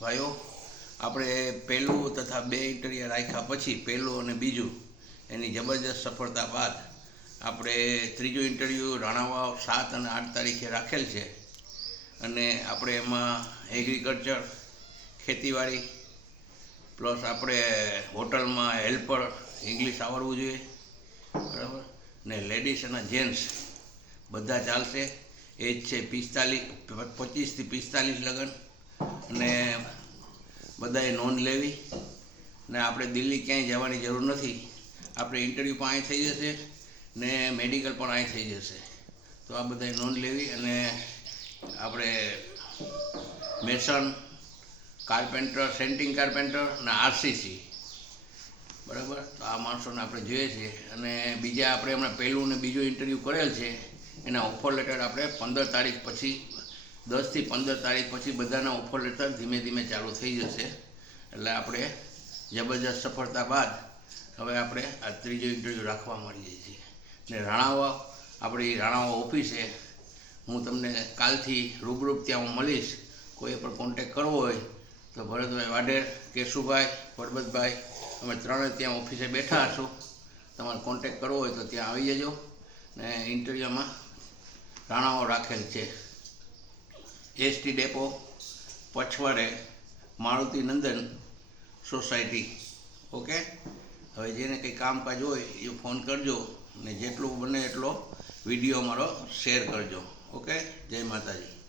ભાઈઓ, આપણે પહેલું તથા બે ઇન્ટરવ્યૂ રાખ્યા પછી પહેલું અને બીજું એની જબરદસ્ત સફળતા બાદ આપણે ત્રીજું ઇન્ટરવ્યૂ રાણાવાવ 7 અને 8 તારીખે રાખેલ છે. અને આપણે એમાં એગ્રીકલ્ચર, ખેતીવાડી પ્લસ આપણે હોટલમાં હેલ્પર ઇંગ્લિશ આવડવું જોઈએ, બરાબર ને લેડીઝ અને જેન્ટ્સ બધા ચાલશે. એજ છે 25થી 45 લગન. અને બધાએ નોંધ લેવી ને આપણે દિલ્હી ક્યાંય જવાની જરૂર નથી. આપણે ઇન્ટરવ્યૂ પણ અહીં થઈ જશે ને મેડિકલ પણ અહીં થઈ જશે. તો આ બધાએ નોંધ લેવી. અને આપણે મેસન, કાર્પેન્ટર, સેન્ટિંગ કાર્પેન્ટર અને આરસીસી, બરાબર. તો આ માણસોને આપણે જોઈએ છીએ. અને બીજા આપણે હમણાં પહેલું અને બીજું ઇન્ટરવ્યૂ કરેલ છે એના ઓફર લેટર આપણે 15 તારીખ પછી 10 થી 15 તારીખ પછી બધાના ઓફર લેટર ધીમે ધીમે ચાલુ થઈ જશે. એટલે આપણે જબરદસ્ત સફળતા બાદ હવે આપણે આ ત્રીજો ઇન્ટરવ્યૂ રાખવા માંડીએ છીએ. ને રાણાવાવ, આપણી રાણાવાવ ઓફિસે હું તમને કાલથી રૂબરૂ ત્યાં હું મળીશ. કોઈએ પણ કોન્ટેક કરવો હોય તો ભરતભાઈ વાઢેર, કેશુભાઈ, પરબતભાઈ, અમે ત્રણે ત્યાં ઓફિસે બેઠા હશું. તમારે કોન્ટેક કરવો હોય તો ત્યાં આવી જજો. ને ઇન્ટરવ્યૂમાં રાણાવાવ રાખેલ છે. એસટી ડેપો પછવાડે, મારુતિ નંદન સોસાયટી. ઓકે. હવે જેને કંઈ કામકાજ હોય એ ફોન કરજો ને જેટલું બને એટલો વિડીયો અમારો શેર કરજો. ઓકે. જય માતાજી.